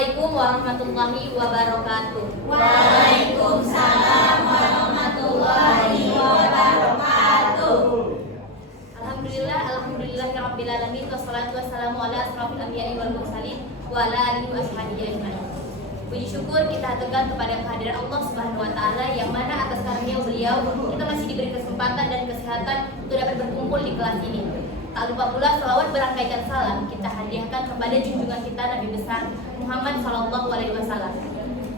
Assalamualaikum warahmatullahi wabarakatuh. Waalaikumsalam warahmatullahi wabarakatuh. Alhamdulillah rabbil alamin wassalatu wassalamu ala asrofil anbiya'i wal mursalin wa ala alihi wa ashabihi ajmain. Puji syukur kita haturkan kepada kehadiran Allah Subhanahu wa taala yang mana atas karunia beliau kita masih diberi kesempatan dan kesehatan untuk dapat berkumpul di kelas ini. Tak lupa pula selawat berangkaikan salam kita hadiahkan kepada junjungan kita Nabi besar Muhammad Sallallahu Alaihi Wasallam.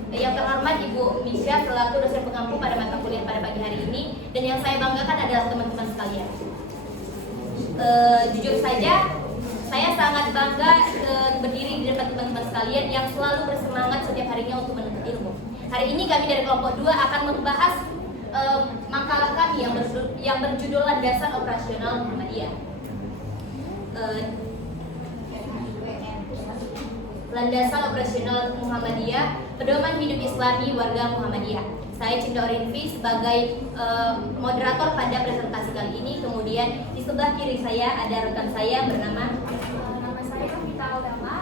Yang terhormat Ibu Misha selaku dosen pengampu pada mata kuliah pada pagi hari ini, dan yang saya banggakan adalah teman-teman sekalian. Jujur saja, saya sangat bangga berdiri di depan teman-teman sekalian yang selalu bersemangat setiap harinya untuk menuntut ilmu. Hari ini kami dari kelompok 2 akan membahas makalah kami yang berjudul Landasan Operasional Muhammadiyah. Landasan Operasional Muhammadiyah, Pedoman Hidup Islami Warga Muhammadiyah. Saya Cinta Orinfi sebagai moderator pada presentasi kali ini. Kemudian di sebelah kiri saya ada rekan saya bernama Nama saya Vita Aldama.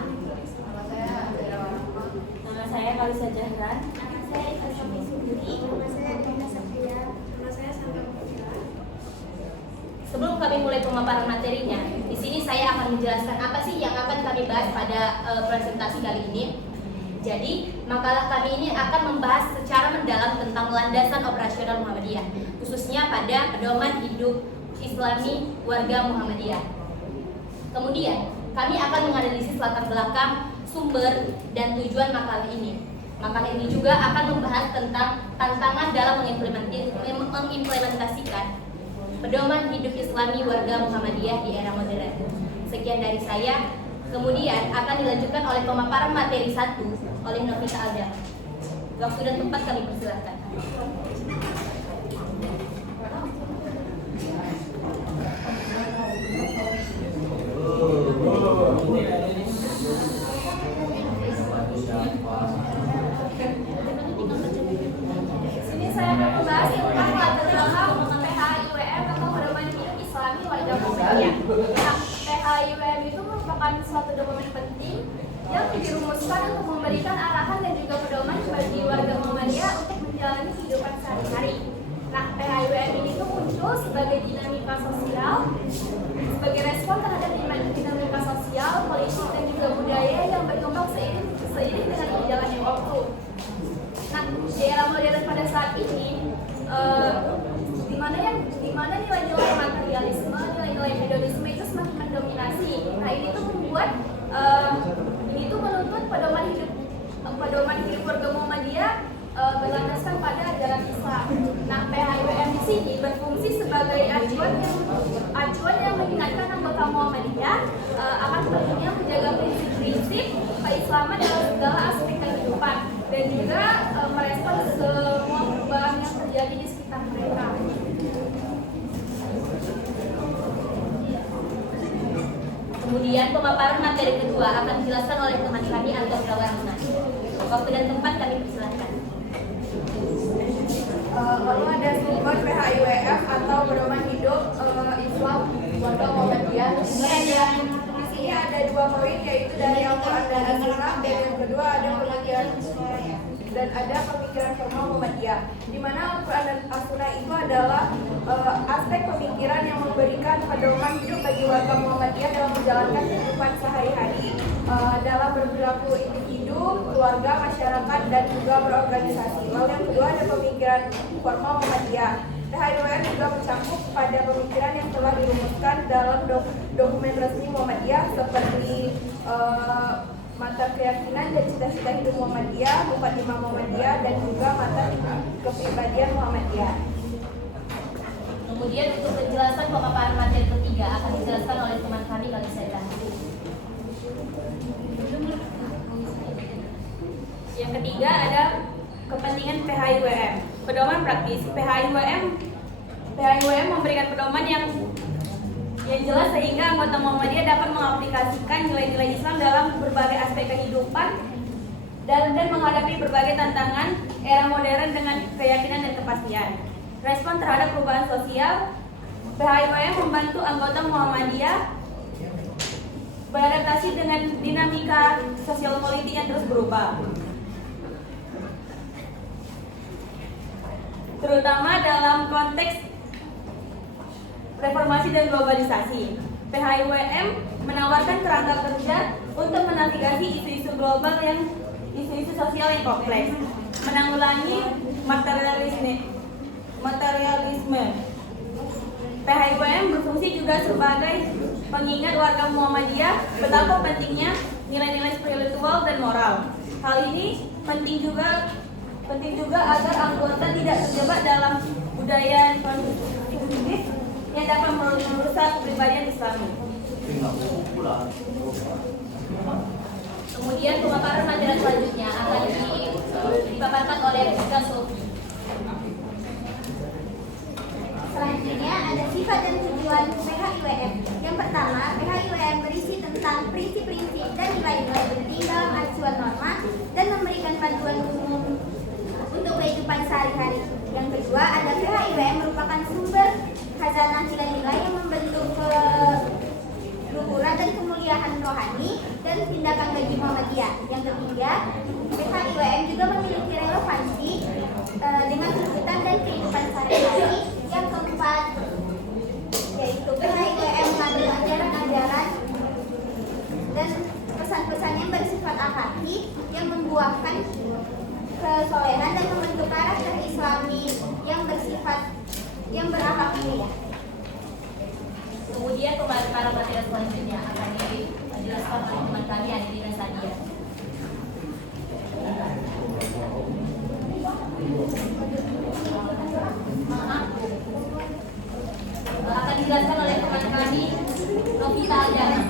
Nama saya Kalisa Jahran. Nama saya Ikhlas Sunduri. Nama saya Dina Safia. Nama saya Sandra Mujira. Sebelum kami mulai pemaparan materinya, di sini saya akan menjelaskan apa sih yang akan kami bahas pada presentasi kali ini. Jadi, makalah kami ini akan membahas secara mendalam tentang landasan operasional Muhammadiyah, khususnya pada pedoman hidup Islami warga Muhammadiyah. Kemudian, kami akan menganalisis latar belakang, sumber, dan tujuan makalah ini. Makalah ini juga akan membahas tentang tantangan dalam mengimplementasikan pedoman hidup Islami warga Muhammadiyah di era modern. Sekian dari saya. Kemudian akan dilanjutkan oleh pemaparan materi 1 oleh Novita Alda. Waktu dan tempat kami persilahkan. Sini saya akan membahas tentang latar belakang PHIWM atau Pedoman Hidup Islami Warga Muhammadiyah. Nah, PHIWM itu merupakan suatu dokumen penting yang dirumuskan untuk memberikan arahan dan juga pedoman bagi warga Muhammadiyah untuk menjalani kehidupan sehari-hari. Nah, PHIWM ini tuh muncul sebagai dinamika sosial, sebagai respon terhadap dinamika sosial, politik, dan juga budaya yang berkembang seiring dengan berjalannya waktu. Nah, di era modern pada saat ini, di mana nilai-nilai materialisme, nilai-nilai hedonisme itu semakin mendominasi. Nah, ini tuh membuat menuntut pedoman hidup warga Muhammadiyah berlandaskan pada ajaran Islam. Nah, PHIWM di sini berfungsi sebagai acuan yang mengingatkan anggota Muhammadiyah akan pentingnya menjaga prinsip-prinsip keislaman dalam segala aspek kehidupan dan juga merespon semua perubahan yang terjadi di sekitar mereka. Kemudian pemaparan materi kedua akan dijelaskan oleh teman kami Alda Brawarna. Waktu dan tempat kami persilahkan. Lalu ada sumber PHIWM atau Pedoman Hidup Islam Warga Muhammadiyah. Di sini ada 2 poin, yaitu dari Al-Quran dan As-Sunnah, dan yang kedua ada pemikiran formal Muhammadiyah. Di mana Al-Quran dan As-Sunnah itu adalah aspek pemikiran yang memberikan pedoman hidup bagi warga Muhammadiyah dalam menjalankan kehidupan sehari-hari, dalam berperilaku individu, keluarga, masyarakat, dan juga berorganisasi. Lalu yang kedua ada pemikiran formal Muhammadiyah. PHIWM juga mencakup pada pemikiran yang telah dirumuskan dalam dokumen resmi Muhammadiyah seperti mata keyakinan dan cita-cita hidup Muhammadiyah, Mukadimah Muhammadiyah, dan juga mata kepribadian Muhammadiyah. Kemudian untuk penjelasan pemaparan materi ketiga akan dijelaskan oleh teman kami Kalisa Jahran. Yang ketiga ada kepentingan PHIWM. Pedoman praktis. PHIWM memberikan pedoman yang jelas sehingga anggota Muhammadiyah dapat mengaplikasikan nilai-nilai Islam dalam berbagai aspek kehidupan dan menghadapi berbagai tantangan era modern dengan keyakinan dan kepastian. Respon terhadap perubahan sosial, PHIWM membantu anggota Muhammadiyah beradaptasi dengan dengan dinamika sosial politik yang terus berubah, terutama dalam konteks reformasi dan globalisasi. PHIWM menawarkan kerangka kerja untuk menavigasi isu-isu global yang isu-isu sosial yang kompleks, menanggulangi materialisme. PHIWM berfungsi juga sebagai pengingat warga Muhammadiyah betapa pentingnya nilai-nilai spiritual dan moral. Hal ini penting juga agar anggota tidak terjebak dalam budaya konsumtif yang dapat merusak kepribadian Islami. Kemudian pemaparan materi selanjutnya akan dipaparkan oleh Rizka Sofi. Selanjutnya ada sifat dan tujuan PHIWM. Yang pertama, PHIWM berisi tentang prinsip-prinsip dan nilai-nilai penting dalam acuan norma dan memberikan panduan umum untuk kehidupan sehari-hari. Yang kedua, ada PHIWM merupakan sumber khazanah nilai-nilai yang membentuk keluhuran dan kemuliaan rohani dan tindakan bagi Muhammadiyah. Yang ketiga, PHIWM juga memiliki relevansi dengan kehidupan dan kehidupan sehari-hari. Yang keempat, yaitu PHIWM mengandung ajaran-ajaran dan pesan-pesan yang bersifat akhlaki yang membuahkan kesolehan dan membentuk karakter Islami yang berakhlak mulia. Kemudian pemaparan materi selanjutnya akan dijelaskan oleh teman kami Adina Sadia. Akan dijelaskan oleh teman kami Novita Aljana.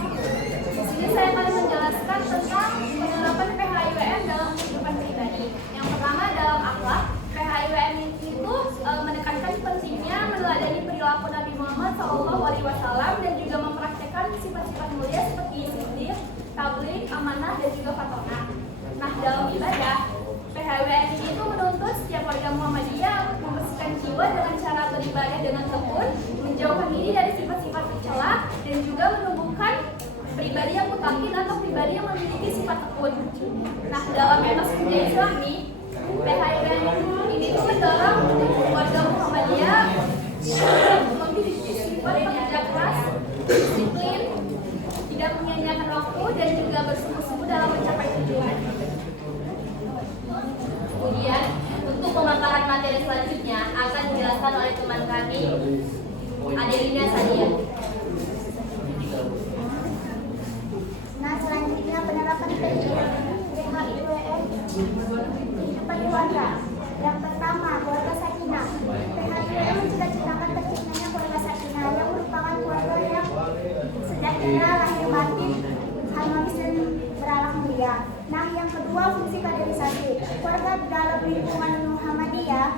Di sini saya akan menjelaskan tentang penerapan PHIWM dalam kehidupan pribadi. Yang pertama dalam akhlak, PHIWM itu menekankan pentingnya meneladani perilaku Nabi Muhammad SAW dan juga mempraktekkan sifat-sifat mulia seperti siddiq, tabligh, amanah dan juga fatonah. Nah dalam ibadah, PHIWM itu menuntut setiap warga Muhammadiyah membersihkan jiwa dengan cara beribadah dengan tekun, menjauhkan diri dari sifat-sifat tercela dan juga menumbuhkan pribadi yang mutakin atau pribadi yang memiliki sifat tekun. Nah dalam etos budaya Islami, PHIWM ini tuh mendorong warga Muhammadiyah memiliki sifat pekerja keras, disiplin, tidak menyia-nyiakan waktu dan juga bersungguh-sungguh dalam mencapai tujuan. Kemudian untuk pemaparan materi selanjutnya akan dijelaskan oleh teman kami Adelina Sadia. Nah, selanjutnya penerapan PHIWM kehidupan keluarga. Yang pertama, keluarga sakinah. PHIWM mencita-citakan terciptanya keluarga sakinah yang merupakan keluarga yang sejahtera lahir batin, harmonis dan berakhlak mulia. Nah, yang kedua, fungsi kaderisasi. Keluarga dalam lingkungan Muhammadiyah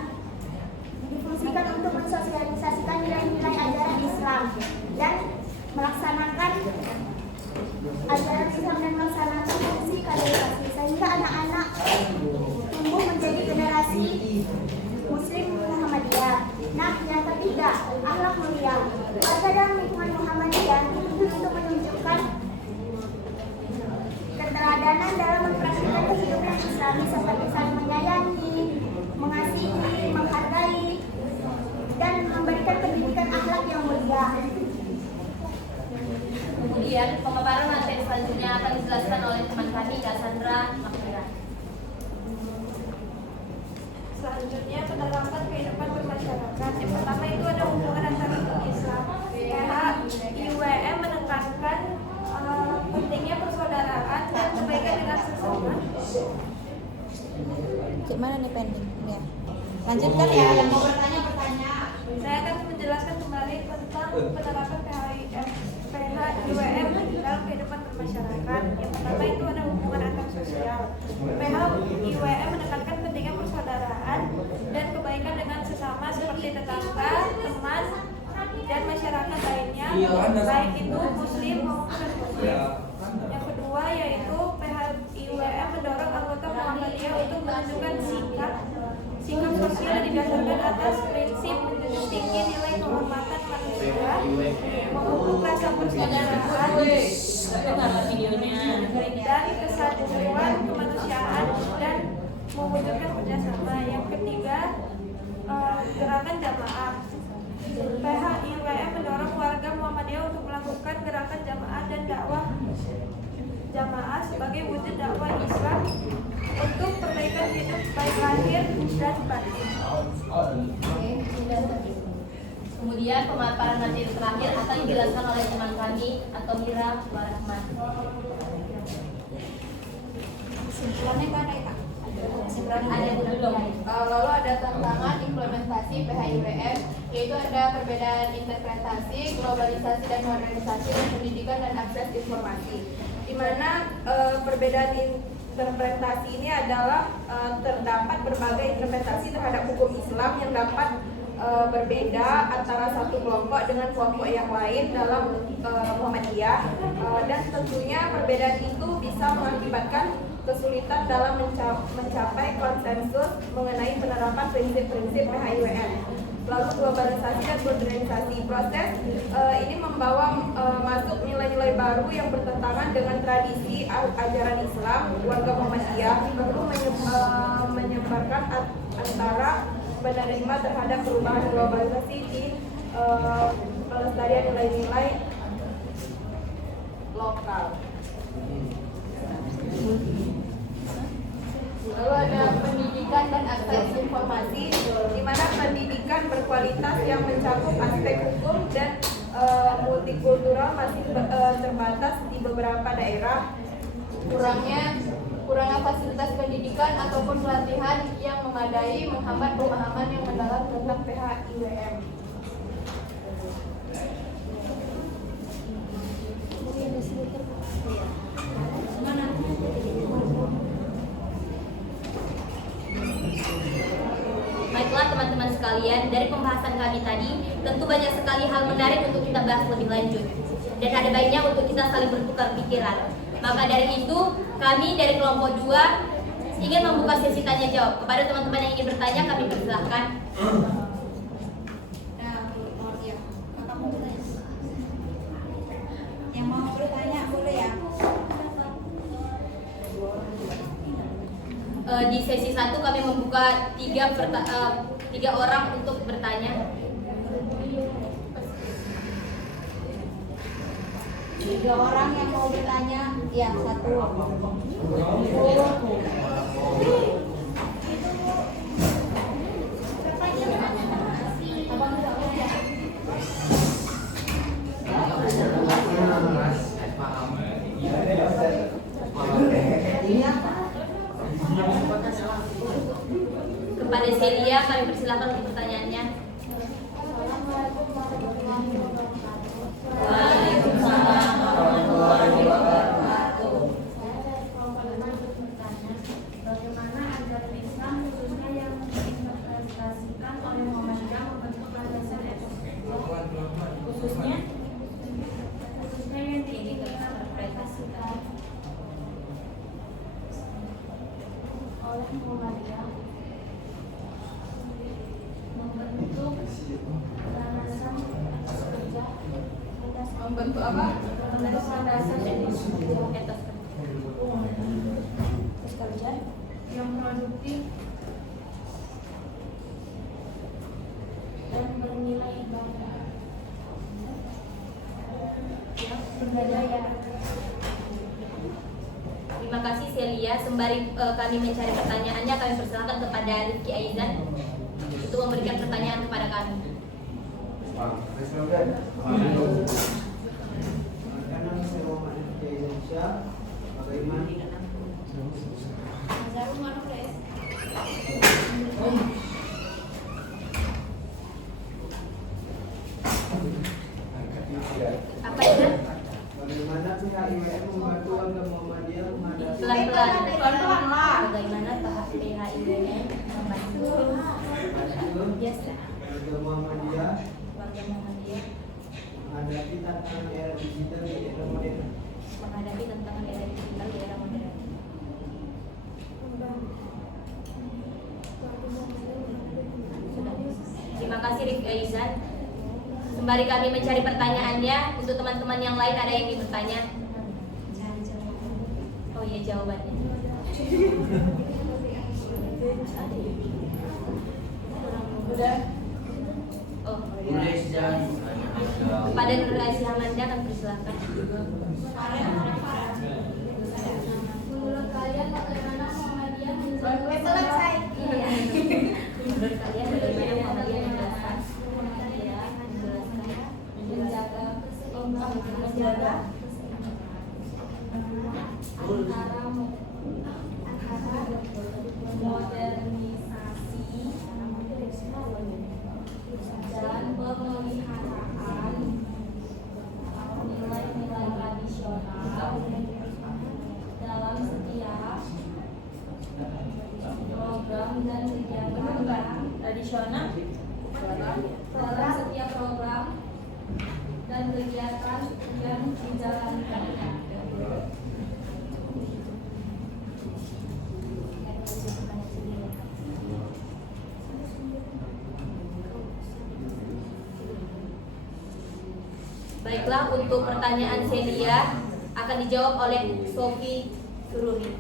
difungsikan untuk mensosialisasikan nilai-nilai ajaran Islam dan melaksanakan ajaran Islam dan melaksanakan fungsi kaderisasi sehingga anak-anak tumbuh menjadi generasi Muslim Muhammadiyah. Nah, yang ketiga, akhlak mulia. Keluarga dalam lingkungan Muhammadiyah dituntut untuk menunjukkan keteladanan dalam mempraktikkan kehidupan Islami seperti saling menyayangi, mengasihi, menghargai, dan memberikan pendidikan akhlak yang mulia. Kemudian pemaparan materi selanjutnya akan dijelaskan oleh teman kami Cassandra Makmira. Selanjutnya penerapan kehidupan bermasyarakat. Yang pertama itu ada hubungan antara Islam. PHIWM menekankan pentingnya persaudaraan dan kebaikan dengan sesama. Gimana nih pending? Ya. Lanjutkan ya, yang mau bertanya. Saya akan menjelaskan kembali tentang penerapan PHIWM dalam kehidupan bermasyarakat. Yang pertama itu ada hubungan antar sosial. PHIWM menekankan pentingnya persaudaraan dan kebaikan dengan sesama seperti tetangga, teman, dan masyarakat lainnya, baik itu muslim maupun non-muslim. Yang kedua yaitu PHIWM mendorong anggota Muhammadiyah untuk menunjukkan sikap sosial yang didasarkan atas prinsip menjunjung tinggi nilai kehormatan manusia, memupuk rasa persaudaraan, Dengar videonya. meraih kesatuan kemanusiaan dan mewujudkan kerjasama. Yang ketiga, gerakan jamaah. PHIWM mendorong warga Muhammadiyah untuk melakukan gerakan jamaah dan dakwah jamaah sebagai wujud dakwah Islam untuk perbaikan hidup baik lahir dan batin. Kemudian pemaparan materi terakhir akan dijelaskan oleh teman kami atau Mira Warahmat. Kesimpulannya mana ya? Ada belum? Lalu ada tantangan implementasi PHIWM, yaitu ada perbedaan interpretasi, globalisasi dan modernisasi dan pendidikan dan akses informasi. Di mana perbedaan interpretasi ini adalah terdapat berbagai interpretasi terhadap hukum Islam yang dapat berbeda antara satu kelompok dengan kelompok yang lain dalam Muhammadiyah, dan tentunya perbedaan itu bisa mengakibatkan kesulitan dalam mencapai konsensus mengenai penerapan prinsip-prinsip PHIWM. Lalu globalisasi dan modernisasi, proses ini membawa masuk nilai-nilai baru yang bertentangan dengan tradisi ajaran Islam. Warga Muhammadiyah perlu menyebarkan antara menerima terhadap perubahan globalisasi di pelestarian nilai-nilai lokal. Lalu ada pendidikan dan akses informasi, Di mana pendidikan berkualitas yang mencakup aspek hukum dan multikultural masih terbatas di beberapa daerah. kurangnya fasilitas pendidikan ataupun pelatihan yang memadai menghambat pemahaman yang mendalam tentang PHIWM. Baiklah teman-teman sekalian, dari pembahasan kami tadi, tentu banyak sekali hal menarik untuk kita bahas lebih lanjut. Dan ada baiknya untuk kita saling bertukar pikiran. Maka dari itu, kami dari kelompok 2 ingin membuka sesi tanya jawab. Kepada teman-teman yang ingin bertanya, kami persilahkan. Yang mau bertanya boleh ya? Di sesi 1 kami membuka 3 orang untuk bertanya. 3 orang yang mau bertanya, ya 1. Kepada Celia, kami persilahkan untuk pertanyaannya. Waalaikumsalam warahmatullahi wabarakatuh. Bagaimana ajaran Islam khususnya yang diinterpretasikan oleh Muhammadiyah membentuk landasan etos? Khususnya Yang diinterpretasikan oleh Muhammadiyah membentuk landasan etos kerja. Membentuk apa? Landasan etos etos kerja yang produktif dan bernilai ibadah yang berbudaya. Terima kasih Celia. Sembari kami mencari pertanyaannya, kami persilahkan kepada Rifki Aizan untuk memberikan pertanyaan kepada kami. Apa itu? Bagaimana PHIWM membantu warga Muhammadiyah menghadapi Pelan-pelan. Bagaimana PHIWM membantu biasa warga Muhammadiyah warga Muhammadiyah menghadapi tantangan era digital di era modern? menghadapi tantangan era digital di era modern? Sudah. Terima kasih Rifki Aizan. Sembari kami mencari pertanyaannya, untuk teman-teman yang lain ada yang ingin bertanya? Oh iya jawabannya. Udah. Oh. Kepada Nur Aisyah Hamanda kami persilahkan. Menurut kalian bagaimana Muhammadiyah menjaga Selesai. Menurut kalian bagaimana Muhammadiyah menjelaskan? menjaga keseimbangan antara modernisasi dan pemeliharaan nilai-nilai tradisional dalam setiap program dan kegiatan Tradisional. dalam setiap program dan kegiatan yang dijalankan. Baiklah, untuk pertanyaan Celia akan dijawab oleh Sofi Sururi.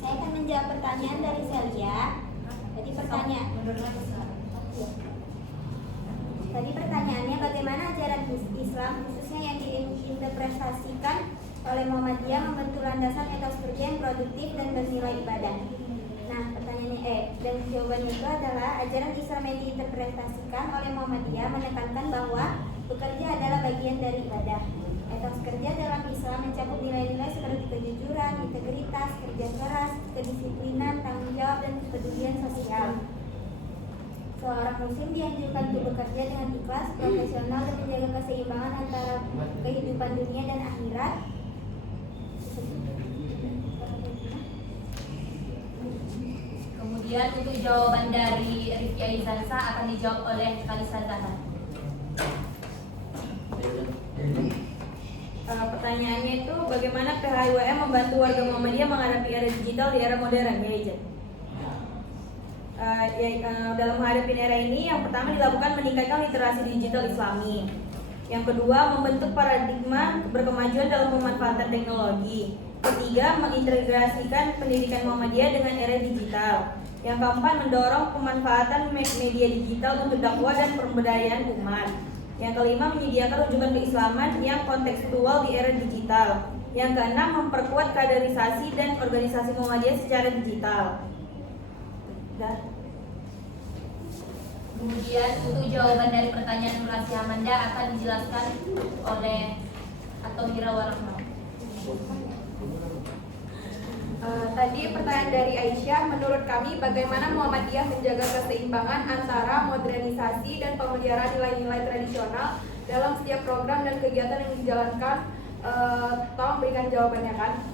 Saya akan menjawab pertanyaan dari Celia. Tadi pertanyaannya bagaimana ajaran Islam khususnya yang diinterpretasikan oleh Muhammadiyah membentuk landasan etos kerja yang produktif dan bernilai ibadah. Nah, pertanyaannya dan jawabannya itu adalah ajaran Islam yang diinterpretasikan oleh Muhammadiyah menekankan bahwa bekerja adalah bagian dari ibadah. Etos kerja dalam Islam mencakup nilai-nilai seperti kejujuran, integritas, kerja keras, kedisiplinan, tanggung jawab, dan kepedulian sosial. Seorang muslim dianjurkan untuk bekerja dengan ikhlas, profesional, dan menjaga keseimbangan antara kehidupan dunia dan akhirat. Kemudian untuk jawaban dari Rifki Aizansa akan dijawab oleh Kalisa Zahra. Pertanyaannya itu bagaimana PHIWM membantu warga Muhammadiyah menghadapi era digital di era modern, ya Ijan? Dalam menghadapi era ini, yang pertama dilakukan meningkatkan literasi digital Islami. Yang kedua, membentuk paradigma berkemajuan dalam pemanfaatan teknologi. Ketiga, mengintegrasikan pendidikan Muhammadiyah dengan era digital. Yang keempat, mendorong pemanfaatan media digital untuk dakwah dan pemberdayaan umat. Yang kelima, menyediakan rujukan keislaman yang kontekstual di era digital. Yang keenam, memperkuat kaderisasi dan organisasi Muhammadiyah secara digital. Kemudian untuk jawaban dari pertanyaan Nur Aisyah Hamanda akan dijelaskan oleh Atomira Warahmah. Tadi pertanyaan dari Aisyah, menurut kami bagaimana Muhammadiyah menjaga keseimbangan antara modernisasi dan pemeliharaan nilai-nilai tradisional dalam setiap program dan kegiatan yang dijalankan. Tolong berikan jawabannya kan.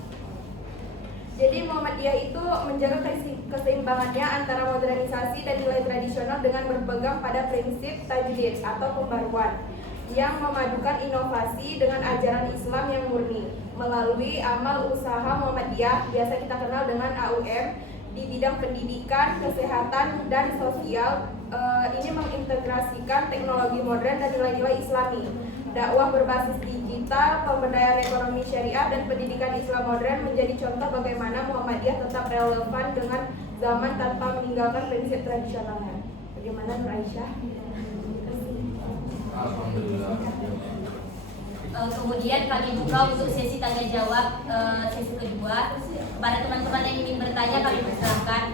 Jadi Muhammadiyah itu menjaga keseimbangannya antara modernisasi dan nilai tradisional dengan berpegang pada prinsip tajdid atau pembaruan yang memadukan inovasi dengan ajaran Islam yang murni melalui amal usaha Muhammadiyah, biasa kita kenal dengan AUM, di bidang pendidikan, kesehatan, dan sosial. Ini mengintegrasikan teknologi modern dan nilai-nilai Islami, dakwah berbasis digital, pemberdayaan ekonomi syariah, dan pendidikan Islam modern menjadi contoh bagaimana Muhammadiyah tetap relevan dengan zaman tanpa meninggalkan prinsip tradisionalnya. Bagaimana Nur Aisyah? Kemudian kami buka untuk sesi tanya jawab sesi kedua. Kepada teman-teman yang ingin bertanya kami persilakan.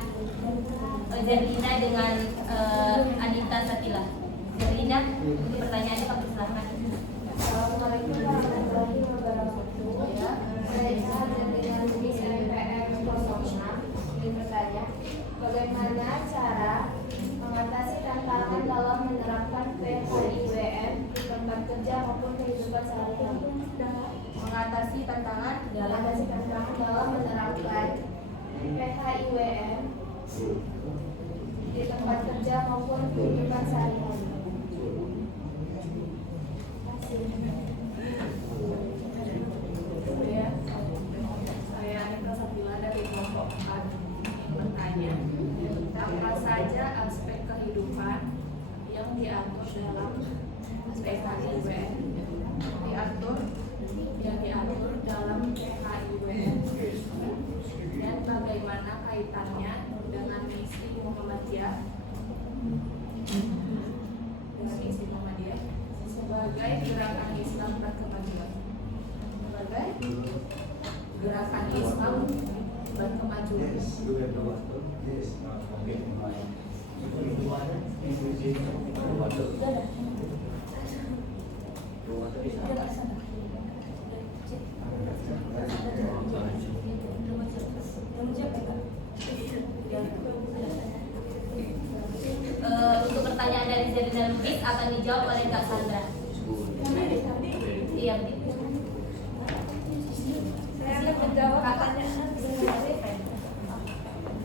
Zerlina dengan Anita Satila. Zerlina, untuk pertanyaannya kami persilakan. Assalamualaikum warahmatullahi wabarakatuh. Saya dengan jenis MPM 06 ingin bertanya, bagaimana cara mengatasi tantangan dalam menerapkan PHIWM di tempat kerja maupun kehidupan sehari-hari? Mengatasi tantangan dalam menerapkan PHIWM di tempat kerja maupun kehidupan sehari-hari. Saya Anita Satila dari kelompok 4 bertanya, apa saja aspek kehidupan yang diatur dalam PHIWM di Muhammadiyah dengan misi Muhammadiyah sebagai gerakan Islam berkemajuan. Sebagai gerakan Islam berkemajuan. Untuk pertanyaan dari Zerina Lubis akan dijawab oleh Kak Sandra. Iya, begitu.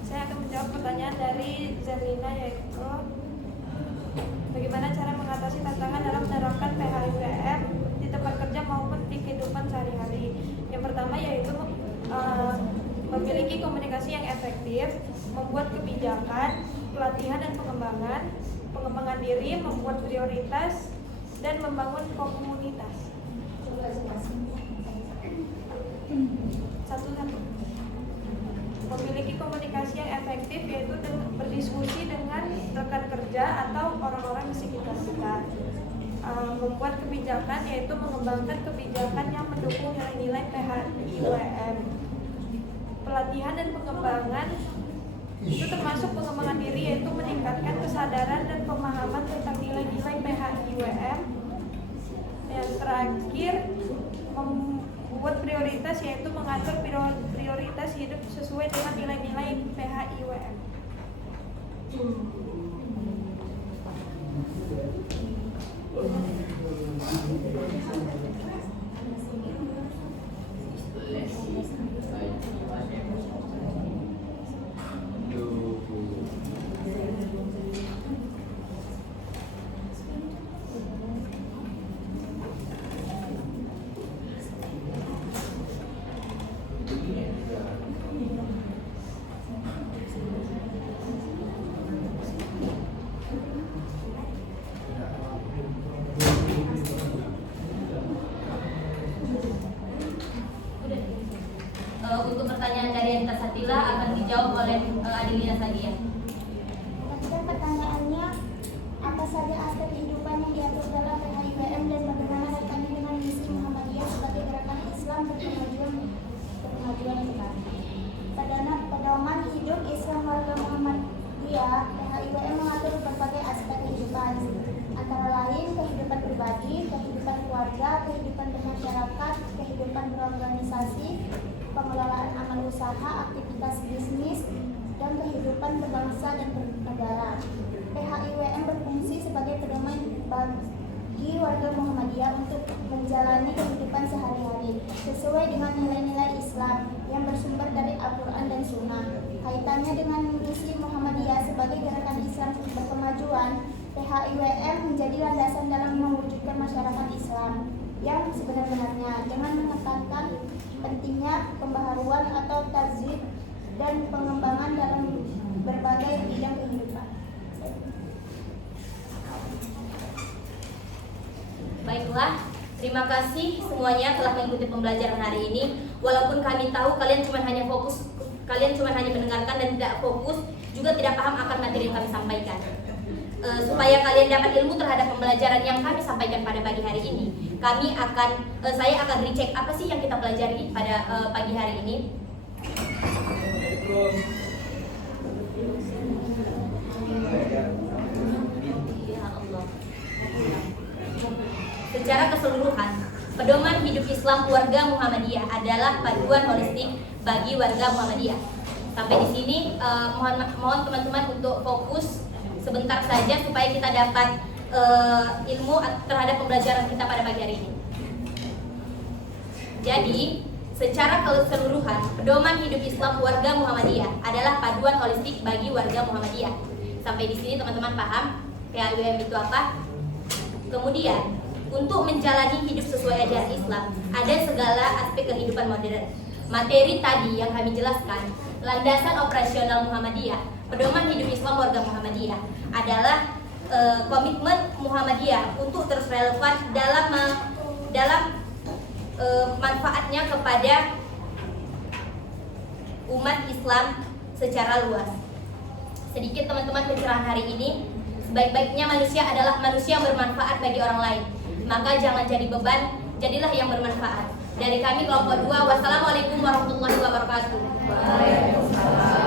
Saya akan menjawab pertanyaan dari Zerina, yaitu bagaimana cara mengatasi tantangan dalam menerapkan PHIWM di tempat kerja maupun di kehidupan sehari-hari. Yang pertama yaitu memiliki komunikasi yang efektif, membuat kebijakan, pelatihan dan pengembangan diri, membuat prioritas, dan membangun komunitas. Satu-satu. Memiliki komunikasi yang efektif yaitu berdiskusi dengan rekan kerja atau orang-orang di sekitar kita. Membuat kebijakan yaitu mengembangkan kebijakan yang mendukung nilai-nilai PHIWM. Pelatihan dan pengembangan itu termasuk pengembangan diri, yaitu meningkatkan kesadaran dan pemahaman tentang nilai-nilai PHIWM. Yang terakhir, membuat prioritas yaitu mengatur prioritas hidup sesuai dengan nilai-nilai PHIWM. Untuk pertanyaan dari Anita Satila akan dijawab oleh Adelina Sadia. Dan pertanyaannya, apa saja aspek kehidupan yang diatur dalam PHIWM dan bagaimana kaitannya dengan misi Muhammadiyah sebagai gerakan Islam berkemajuan besar? Pedoman hidup Islam warga Muhammadiyah, PHIWM mengatur berbagai aspek kehidupan, antara lain kehidupan pribadi, kehidupan keluarga, kehidupan bermasyarakat, kehidupan berorganisasi, pengelolaan amal usaha, aktivitas bisnis, dan kehidupan berbangsa dan bernegara. PHIWM berfungsi sebagai pedoman bagi warga Muhammadiyah untuk menjalani kehidupan sehari-hari sesuai dengan nilai-nilai Islam yang bersumber dari Al-Quran dan Sunnah. Kaitannya dengan misi Muhammadiyah sebagai gerakan Islam berkemajuan, PHIWM menjadi landasan dalam mewujudkan masyarakat Islam yang sebenar-benarnya dengan menekankan pentingnya pembaharuan atau tajdid dan pengembangan dalam berbagai bidang kehidupan. Baiklah, terima kasih semuanya telah mengikuti pembelajaran hari ini. Walaupun kami tahu kalian cuma hanya mendengarkan dan tidak fokus, juga tidak paham akan materi yang kami sampaikan. Supaya kalian dapat ilmu terhadap pembelajaran yang kami sampaikan pada pagi hari ini, saya akan recheck apa sih yang kita pelajari pada pagi hari ini. Ya Allah. Secara keseluruhan, pedoman hidup Islam warga Muhammadiyah adalah paduan holistik bagi warga Muhammadiyah. Sampai di sini, mohon teman-teman untuk fokus sebentar saja supaya kita dapat ilmu terhadap pembelajaran kita pada pagi hari ini. Jadi, secara keseluruhan, pedoman hidup Islam warga Muhammadiyah adalah paduan holistik bagi warga Muhammadiyah. Sampai di sini teman-teman paham PHIWM itu apa? Kemudian, untuk menjalani hidup sesuai ajaran Islam, ada segala aspek kehidupan modern. Materi tadi yang kami jelaskan, landasan operasional Muhammadiyah, pedoman hidup Islam warga Muhammadiyah adalah komitmen Muhammadiyah untuk terus relevan dalam manfaatnya kepada umat Islam secara luas. Sedikit teman-teman pencerahan hari ini. Sebaik-baiknya manusia adalah manusia yang bermanfaat bagi orang lain. Maka jangan jadi beban, jadilah yang bermanfaat. Dari kami kelompok 2, wassalamualaikum warahmatullahi wabarakatuh. Waalaikumsalam.